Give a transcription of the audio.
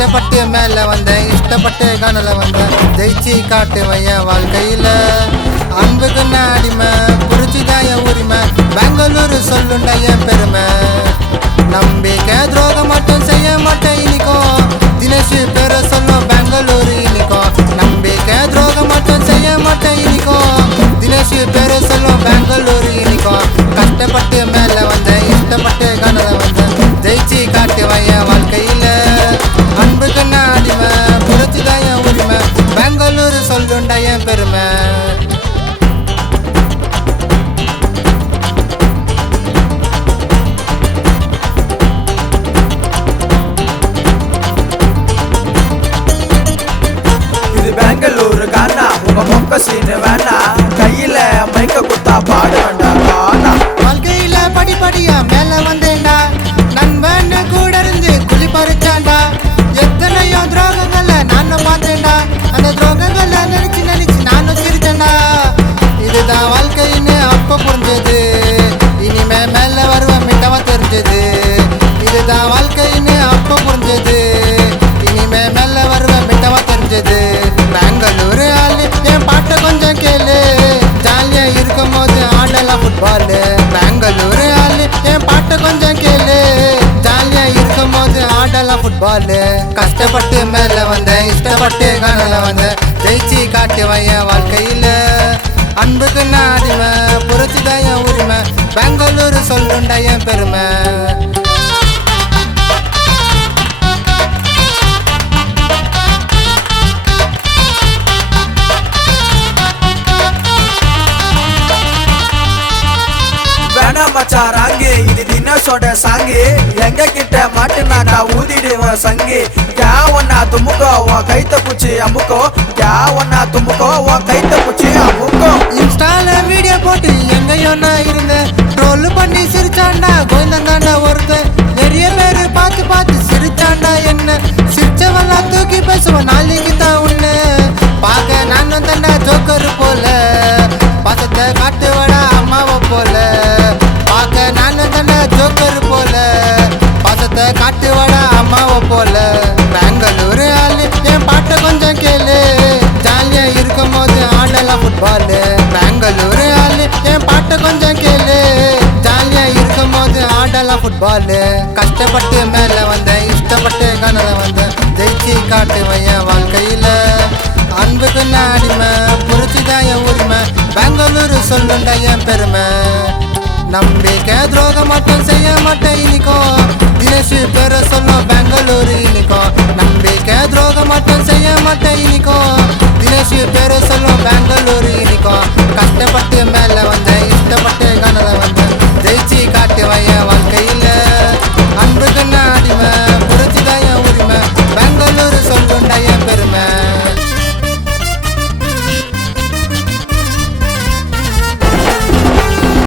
கஷ்டப்பட்டு மேல வந்தேன், இஷ்டப்பட்டு காணல வந்தேன். ஜெயிச்சு காட்டுவேன் என் வாழ்க்கையில. அன்புக்கு நான் அடிமை, புரிச்சுதான் என் உரிமை. பெங்களூர் சொல்லுண்டா என் பெருமை. நம்பிக்கை துரோகம் மட்டும் செய்ய மாட்டேன் இனிக்கும். தினேஷ் பேர சொல்லும் பெங்களூர் இனிக்கும். நம்பிக்கை துரோகம் மட்டும் செய்ய மாட்டேன் இனிக்கும். தினேஷ் பேர சொல்லும் பெங்களூர் இனிக்கும். கஷ்டப்பட்டு மேல வந்தேன், இஷ்டப்பட்டு காணல வந்தேன். ஜெயிச்சு காட்டுவேன் என் வாழ்க்கையில. அன்புக்கு நான் அடிமை, புரிச்சுதான் என் உரிமை. பெங்களூர் சொல்லுண்டா என் பெருமை. பெங்களூர் கானா உங்க மொக்க சீனு வேணா. கையில மைக்க குத்தா பாடு வேண்டாம் கானா. வாழ்க்கையில படிப்படியா மேல வந்தேன்டா. நண்பன் கூட இருந்து குழி பறிச்சாண்டா. எத்தனையோ துரோகங்களை நானும் பார்த்தேன்டா. அந்த துரோகங்களை நினைச்சு நினைச்சு நானும் சிரிச்சேன்டா. இதுதான் வாழ்க்கைன்னு அப்ப புரிஞ்சது. இனிமே மேல வருவேன் மிட்டவா தெரிஞ்சது. இதுதான் வாழ்க்கைன்னு அப்ப புரிஞ்சது. இனிமே மேல வருவேன் மிட்டவா தெரிஞ்சது. பெங்களூர் ஆளு என் பாட்டை கொஞ்சம் கேளு. ஜாலியா இருக்கும் போது ஆடலாம் ஃபுட்பாலு. பெங்களூர் ஆளு என் பாட்டை கொஞ்சம் கேளு. ஜாலியா இருக்கும் போது ஆடலாம் ஃபுட்பாலு. கஷ்டப்பட்டு மேல வந்தேன், இஷ்டப்பட்டு காணல வந்தேன். ஜெயிச்சு காட்டுவேன் என் வாழ்க்கையில. அன்புக்கு நான் அடிமை, புரிச்சுதான் என் உரிமை. பெங்களூர் சொல்லுண்டா என் பெருமை. மச்சாராங்கு இது தினசோட சாங்கு. எங்க கிட்ட மாட்டுனாக்கா ஊதிடுவோம் சங்கு. கே ஒன்னா துமுக்கோ உன் கைத்த பூச்சி அமுக்கோ. கே ஒன்னா துமுக்கோ உன் கைத்த பூச்சி அமுக்கோ. இன்ஸ்டால வீடியோ போட்டு எங்கேயோ நான் இருந்தேன். ட்ரோல் பண்ணி சிரிச்சாண்டா கோயந்தாண்டா ஒருத்தன். நிறைய பேரு பார்த்து பார்த்து சிரிச்சாண்டா என்ன. சிரிச்சவெல்லாம் தூக்கி பேசுவேன் நாளைக்கு தான் உன்ன. பார்க்க நானும் தாண்டா ஜோக்கர் போல. பாசத்தை காட்டுவடா அம்மாவை போல. பார்க்க நானும் தாண்டா ஜோக்கர் போல. பாசத்தை காட்டுவடா அம்மாவை போல. பெங்களூர் ஆளு என் பாட்டை கொஞ்சம் கேளு. ஜாலியா இருக்கும் போது ஆடலாம் ஃபுட்பாலு. பெங்களூர் ஆளு என் பாட்டை கொஞ்சம் கேளு. ஜாலியா இருக்கும் போது ஆடலாம் ஃபுட்பாலு. கஷ்டப்பட்டு மேல வந்தேன், இஷ்டப்பட்டு காணல வந்தேன். ஜெயிச்சு காட்டுவேன் என் வாழ்க்கையில. அன்புக்கு நான் அடிமை, புரிச்சுதான் என் உரிமை. பெங்களூர் சொல்லுண்டா என் பெருமை. நம்பிக்கை துரோகம் மட்டும் செய்ய மாட்டேன் இனிக்கும். தினேஷ் பேர சொல்லும் பெங்களூர் இனிக்கும். நம்பிக்கை துரோகம் மட்டும் செய்ய மாட்டேன் இனிக்கும். தினேஷ் பேர சொல்லும் பெங்களூர் இனிக்கும். கஷ்டப்பட்டு மேல